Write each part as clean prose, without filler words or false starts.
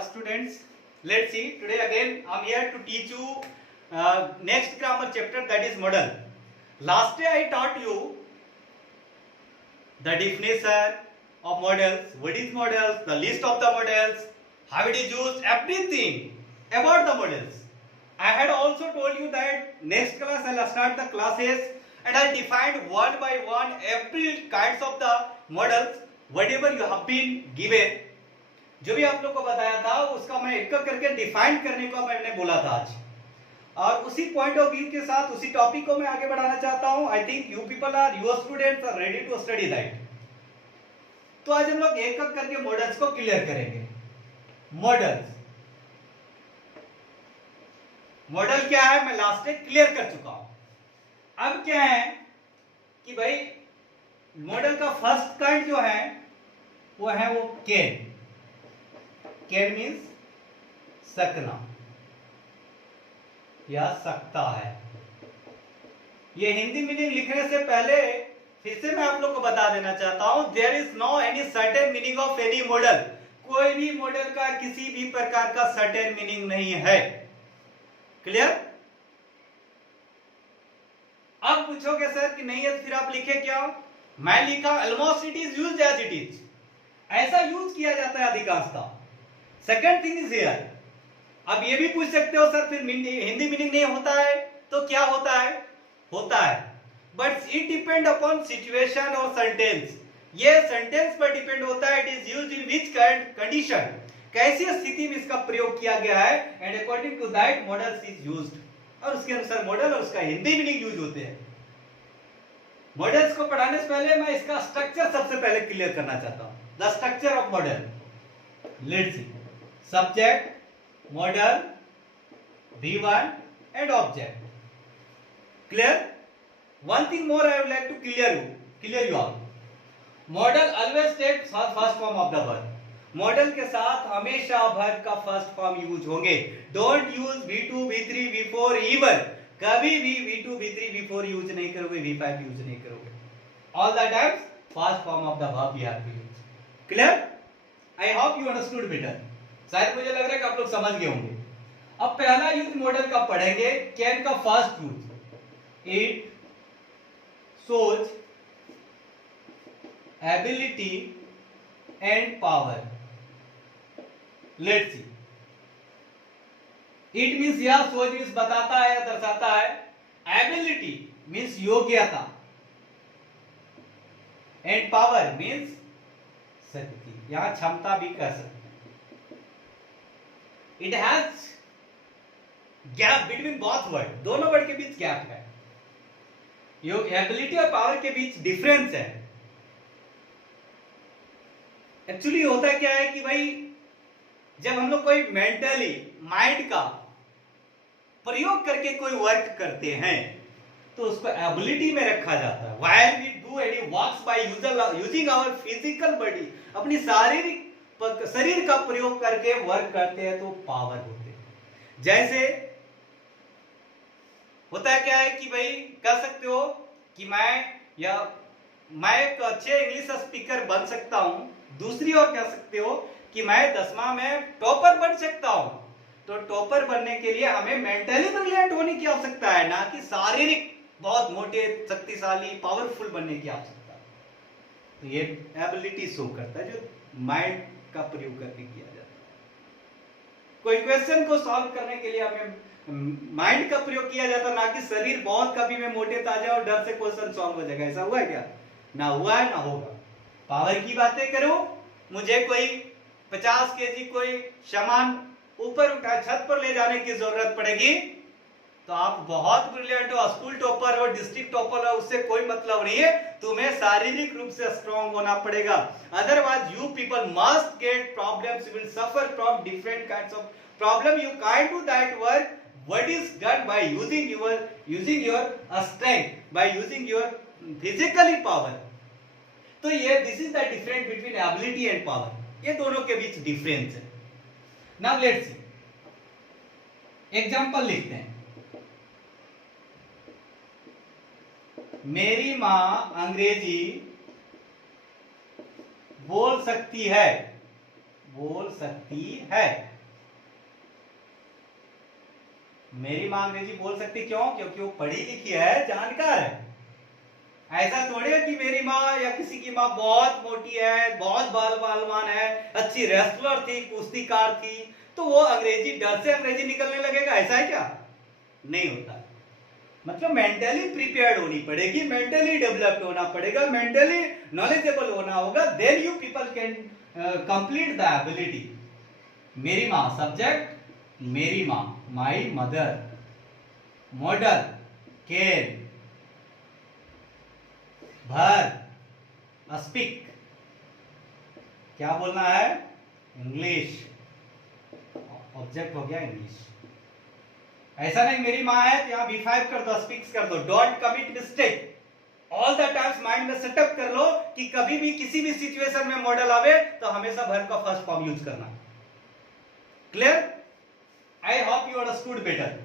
Students, let's see. Today again I'm here to teach you next grammar chapter, that is modal. Last day I taught you the definition of modals, what is modals, the list of the modals, how it is used, everything about the modals. I had also told you that next class I'll start the classes and I'll define one by one every kinds of the modals, whatever you have been given. जो भी आप लोग को बताया था उसका मैं एक करके डिफाइन करने को मैंने बोला था आज, और उसी पॉइंट ऑफ व्यू के साथ उसी टॉपिक को मैं आगे बढ़ाना चाहता हूं. I think you people are your students are ready to study that. तो आज हम लोग एक करके मॉडल्स को क्लियर करेंगे. मॉडल क्या है मैं लास्ट डे क्लियर कर चुका हूं. अब क्या है कि भाई मॉडल का फर्स्ट काइंड जो है वो कैन. कैन मीन्स सकना या सकता है. ये हिंदी मीनिंग लिखने से पहले फिर से मैं आप लोग को बता देना चाहता हूं, there is no any certain meaning of any model. कोई भी मॉडल का किसी भी प्रकार का सर्टेन मीनिंग नहीं है. क्लियर? अब पूछोगे सर कि नहीं है तो फिर आप लिखे क्या? मैं लिखा almost it is used as it is. ऐसा यूज किया जाता है अधिकांशतः. Second thing is here. अब ये भी पूछ सकते हो सर फिर हिंदी मीनिंग नहीं होता है तो क्या होता है? होता है, but it depend upon situation और सेंटेंस. ये सेंटेंस पर डिपेंड होता है. It is used in which condition, कैसी स्थिति में इसका प्रयोग किया गया है, and according to that models is used. और उसके अनुसार मॉडल और उसका हिंदी मीनिंग यूज होते हैं. मॉडल्स को पढ़ाने से पहले मैं इसका स्ट्रक्चर सबसे पहले क्लियर करना चाहता हूं. The structure of model. Let's see. Subject, modal, V1 and object. Clear? One thing more I would like to clear you all. Modal always takes first form of the verb. Model के साथ हमेशा verb का first form use होंगे. Don't use V2, V3, V4 even. कभी भी V2, V3, V4 use नहीं करोगे, V5 use नहीं करोगे. All the times first form of the verb you have to use. Clear? I hope you understood better. शायद मुझे लग रहा है कि आप लोग समझ गए होंगे. अब पहला यूज मॉडल का पढ़ेंगे. कैन का first use. It shows ability and power. Let's see. It means यह शोज मींस बताता है या दर्शाता है. एबिलिटी मींस योग्यता, एंड पावर मींस शक्ति. यहां क्षमता भी कह सकते. It has gap between both word. दोनों वर्ड के बीच गैप है. यो एबिलिटी और पावर के बीच डिफरेंस है. एक्चुअली होता क्या है कि भाई जब हम लोग कोई मेंटली माइंड का प्रयोग करके कोई वर्क करते हैं तो उसको एबिलिटी में रखा जाता है. While we do any works by using our physical body, अपनी शारीरिक शरीर का प्रयोग करके वर्क करते हैं तो पावर होते हैं. जैसे होता है क्या है कि भाई कह सकते हो कि मैं एक अच्छे इंग्लिश स्पीकर बन सकता हूं. दूसरी ओर कह सकते हो कि मैं 10वां में टॉपर बन सकता हूं. तो टॉपर बनने के लिए हमें मेंटली ब्रिलियंट होने की आवश्यकता है, ना कि शारीरिक बहुत मोटे शक्तिशाली पावरफुल बनने की आवश्यकता. तो ये एबिलिटी शो करता है जो माइंड का प्रयोग करके किया जाता है. कोई क्वेश्चन को सॉल्व करने के लिए हमें माइंड का प्रयोग किया जाता है, ना कि शरीर बहुत कभी में मोटे ताजे और डर से क्वेश्चन सॉल्व हो जाएगा. ऐसा हुआ है क्या? ना हुआ है ना होगा. पावर की बातें करो. मुझे कोई 50 केजी कोई सामान ऊपर उठा छत पर ले जाने की जरूरत पड़ेगी तो आप बहुत ब्रिलियंट हो, स्कूल टॉपर हो, डिस्ट्रिक्ट टॉपर हो, उससे कोई मतलब नहीं है. तुम्हें शारीरिक रूप से स्ट्रांग होना पड़ेगा. Otherwise you people must get problems, you will suffer from different kinds of problem. You can't do that work what is done by using your strength, by using your physically power. तो ये this is the difference between ability and power. ये दोनों के बीच difference है. Now let's see. Example लिखते हैं. मेरी मां अंग्रेजी बोल सकती है बोल सकती है। मेरी माँ अंग्रेजी बोल सकती, क्यों? क्योंकि वो पढ़ी लिखी है, जानकार है। ऐसा थोड़ी है कि मेरी माँ या किसी की माँ बहुत मोटी है, बहुत बलवान है, अच्छी रेसलर थी, कुश्तीकार थी, तो वो अंग्रेजी डर से अंग्रेजी निकलने लगेगा, ऐसा है क्या? नहीं होता। मतलब मेंटली प्रिपेयर्ड होनी पड़ेगी, मेंटली डेवलप्ड होना पड़ेगा, मेंटली नॉलेजेबल होना होगा, then you people can complete the ability. मेरी माँ सब्जेक्ट, मेरी माँ, माई मदर, मॉडल कैन, भर, स्पीक, क्या बोलना है? इंग्लिश, ऑब्जेक्ट हो गया इंग्लिश। ऐसा नहीं मेरी माँ है, यहाँ B5 कर दो, स्पीक्स कर दो। Don't commit mistake. All the times mind में सेटअप कर लो कि कभी भी किसी भी सिचुएशन में मॉडल आवे तो हमेशा भर का फर्स्ट फॉर्म यूज करना। Clear? I hope you understood better.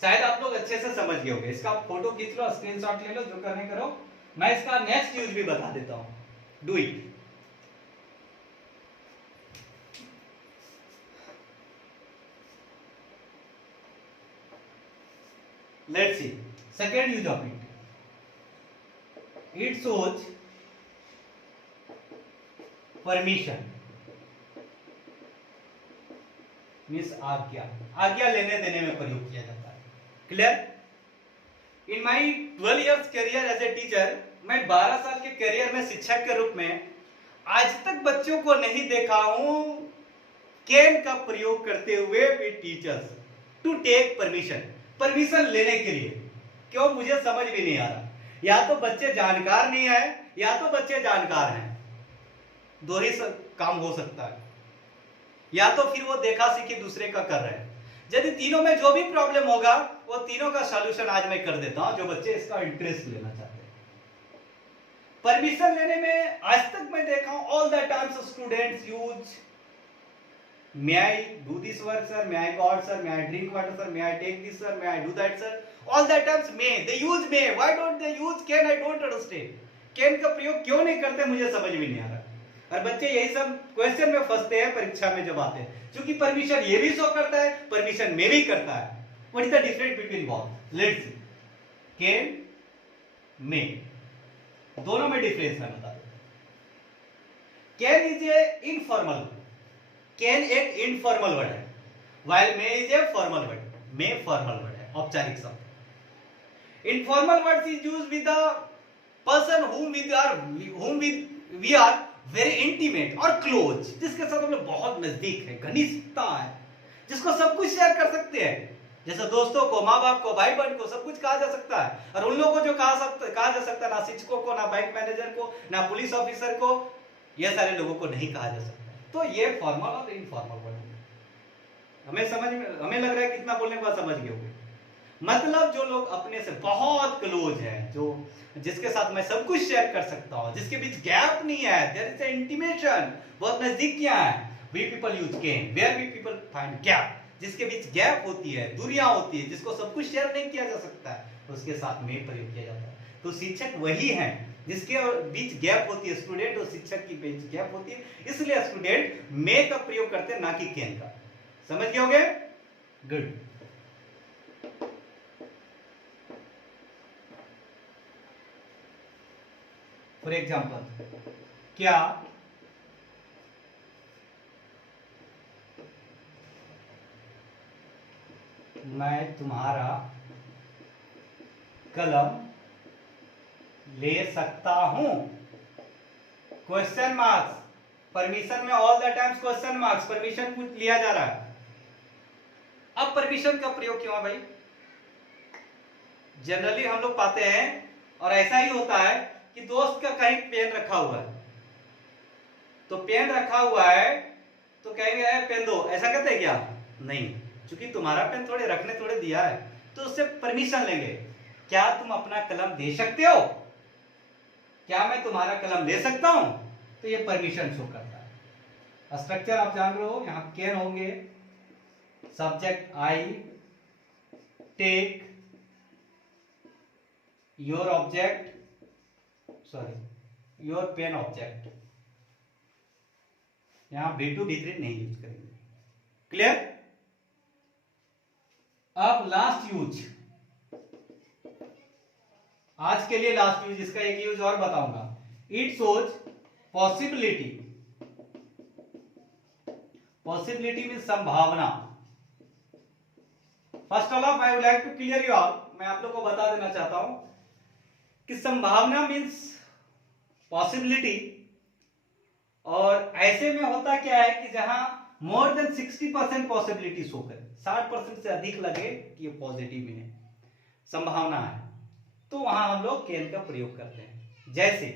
शायद आप लोग अच्छे से समझ गए होंगे। इसका फोटो खींच लो, स्क्रीनशॉट ले लो, जो करने करो। मैं इसका नेक्स्ट यूज भी बता देता हूं। Do it. Let's see second use of it. It shows permission, means आज्ञा लेने देने में प्रयोग किया जाता है। Clear? In my 12 years career as a teacher, मैं 12 साल के करियर में शिक्षक के रूप में आज तक बच्चों को नहीं देखा हूं कैन का प्रयोग करते हुए with teachers to take permission, permission लेने के लिए। क्यों? मुझे समझ भी नहीं आ रहा। या तो बच्चे जानकार नहीं है, या तो बच्चे जानकार हैं, दो ही काम हो सकता है। या तो फिर वो देखा सीखी दूसरे का कर रहे हैं। यदि तीनों में जो भी प्रॉब्लम होगा वो तीनों का सॉल्यूशन आज मैं कर देता हूं, जो बच्चे इसका इंटरेस्ट लेना चाहते हैं। परमिशन लेने में आज तक मैं देखा हूं all the times students use may I do this work sir, may I go out sir, may I drink water sir, may I take this sir, may I do that sir, all the times may, they use may, why don't they use can? I don't understand. can का प्रयोग क्यों नहीं करते मुझे समझ भी नहीं आ रहा। और बच्चे यही सब क्वेश्चन में फंसते हैं परीक्षा में जब आते हैं, क्योंकि परमिशन ये भी शो करता है, परमिशन में भी करता है। What is the difference between both? Let's see. Can, may, दोनों में डिफरेंस है, बता दो। Can is a informal, can एक इनफॉर्मल वर्ड है, while may is a formal word, may formal word है, औपचारिक शब्द। Informal words is used with the person whom we are very intimate और close, जिसके साथ हम लोग बहुत नजदीक है, घनिष्ठता है, जिसको सब कुछ शेयर कर सकते हैं। जैसे दोस्तों को, माँ बाप को, भाई बहन को सब कुछ कहा जा सकता है। और उन लोगों को जो कहा जा सकता है, ना शिक्षकों को, ना बैंक मैनेजर को, ना पुलिस ऑफिसर को, ये सारे लोगों को नहीं कहा जा सकता। तो ये फॉर्मल और इनफॉर्मल वर्ड हमें समझ में, हमें लग रहा है कितना बोलने के बाद समझ गए होंगे। मतलब जो लोग अपने से बहुत क्लोज हैं, जो जिसके साथ मैं सब कुछ शेयर कर सकता हूं, जिसके बीच गैप नहीं है, देयर इज इंटीमेशन, बहुत नजदीकियां हैं। We people use can, where we people find gap, जिसके बीच गैप होती है, दूरियां होती है, जिसको सब कुछ शेयर नहीं किया जा सकता है, उसके साथ में प्रयोग किया जाता है। तो शिक्षक वही है जिसके बीच गैप होती है, स्टूडेंट और शिक्षक की बीच गैप होती है, इसलिए स्टूडेंट मे का प्रयोग करते हैं, ना कि कैन का। समझ गए होंगे? गुड। फॉर एग्जाम्पल, क्या मैं तुम्हारा कलम ले सकता हूं? क्वेश्चन मार्क्स, परमिशन में all the times question marks, permission कुछ लिया जा रहा है। अब परमिशन का प्रयोग क्यों है भाई? जनरली हम लोग पाते हैं, और ऐसा ही होता है कि दोस्त का कहीं पेन रखा हुआ है, तो पेन रखा हुआ है तो कहेंगे पेन दो, ऐसा कहते हैं क्या? नहीं, क्योंकि तुम्हारा पेन थोड़े रखने थोड़े दिया है, तो उससे परमिशन लेंगे। क्या तुम अपना कलम दे सकते हो? क्या मैं तुम्हारा कलम ले सकता हूं? तो ये परमिशन शो करता है। स्ट्रक्चर आप जान रहे हो, यहां कैन होंगे, subject I, take, your object, sorry your pen object, यहां B2 B3 नहीं यूज करेंगे। क्लियर? अब लास्ट यूज, आज के लिए लास्ट यूज, इसका एक यूज और बताऊंगा। It shows possibility, possibility mean संभावना। First of all I would like to clear you all, मैं आप लोग को बता देना चाहता हूं कि संभावना मीन्स पॉसिबिलिटी, और ऐसे में होता क्या है कि जहां मोर देन 60% पॉसिबिलिटी शो करे, 60% से अधिक लगे कि ये पॉजिटिव में है, संभावना है, तो वहां हम लोग कैन का प्रयोग करते हैं। जैसे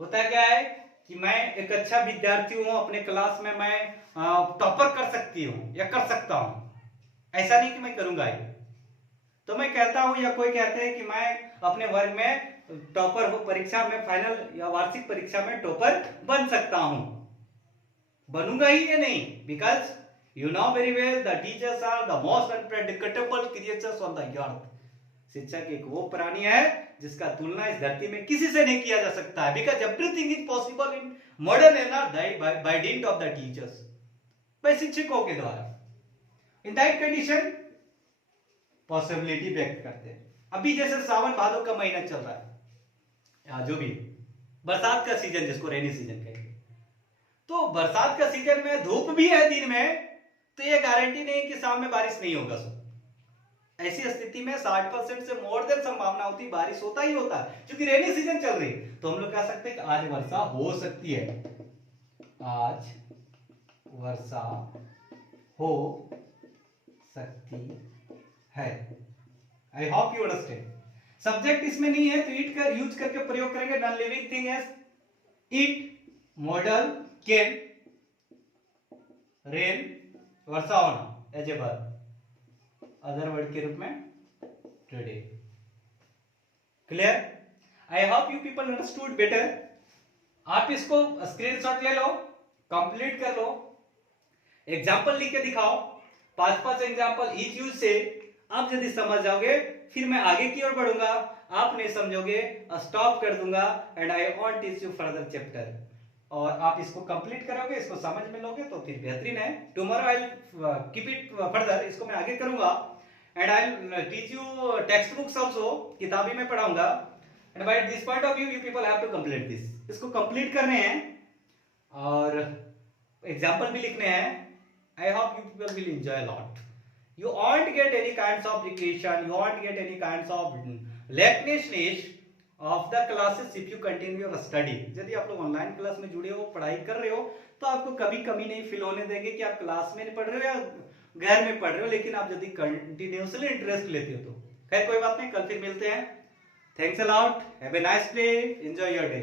होता क्या है कि मैं एक अच्छा विद्यार्थी हूं, अपने क्लास में मैं टॉपर कर सकती हूं या कर सकता हूं, ऐसा नहीं कि मैं करूंगा ही, तो मैं कहता हूं या कोई कहते हैं कि मैं अपने वर्ग में टॉपर हो, परीक्षा में फाइनल या वार्षिक परीक्षा में टॉपर बन सकता हूं। बनूंगा ही या नहीं? Because you know very well the teachers are the most unpredictable creatures on the earth. शिक्षक एक वो प्राणी है जिसका तुलना इस धरती में किसी से नहीं किया जा सकता है। Because everything is possible in modern era by dint of the teachers, by शिक्षकों के द्वारा। इन दैट कंडीशन पॉसिबिलिटी व्यक्त करते हैं। अभी जैसे सावन भादो का महीना चल रहा है, या जो भी बरसात का सीजन जिसको रेनी सीजन कहेंगे, तो बरसात का सीजन में धूप भी है दिन में, तो ये गारंटी नहीं कि शाम में बारिश नहीं होगा। ऐसी स्थिति में 60% से मोर देन संभावना होती बारिश होता ही होता है, क्योंकि रेनी सीजन चल रही है। तो हम लोग कह सकते हैं कि आज वर्षा हो सकती है, आज वर्षा हो सकती है। आई होप यू अंडरस्टैंड। सब्जेक्ट इसमें नहीं है तो इट का यूज करके प्रयोग करेंगे। Non living thing as it, model, can, rain, वर्षा होना as a verb, other word के रूप में today. Clear? I hope you people understood better. आप इसको स्क्रीनशॉट ले लो, कंप्लीट कर लो, एग्जाम्पल लिख के दिखाओ, 5-5 एग्जाम्पल ईच यूज से। आप यदि समझ जाओगे फिर मैं आगे की ओर बढ़ूंगा, आप नहीं समझोगे स्टॉप कर दूंगा, and I want teach you further chapter. और आप इसको कंप्लीट करोगे, इसको समझ में लोगे तो फिर बेहतरीन है। Tomorrow I keep it further, इसको मैं आगे करूंगा, and I teach you text books also, किताबी में पढ़ाऊंगा, and by this point of view you people have to complete this. इसको कंप्लीट करने हैं और एग्जाम्पल भी लिखने हैं। I hope you people will enjoy a lot. You won't get any kinds of recreation, you won't get any kinds of lackness of the classes if you continue your study. यदि आप लोग online class में जुड़े हो, पढ़ाई कर रहे हो, तो आपको कभी कमी नहीं फील होने देंगे कि आप क्लास में नहीं पढ़ रहे हो या घर में पढ़ रहे हो, लेकिन आप यदि कंटिन्यूसली इंटरेस्ट लेते हो तो। खैर कोई बात नहीं, कल फिर मिलते हैं। Thanks a lot, have a nice day, enjoy your day.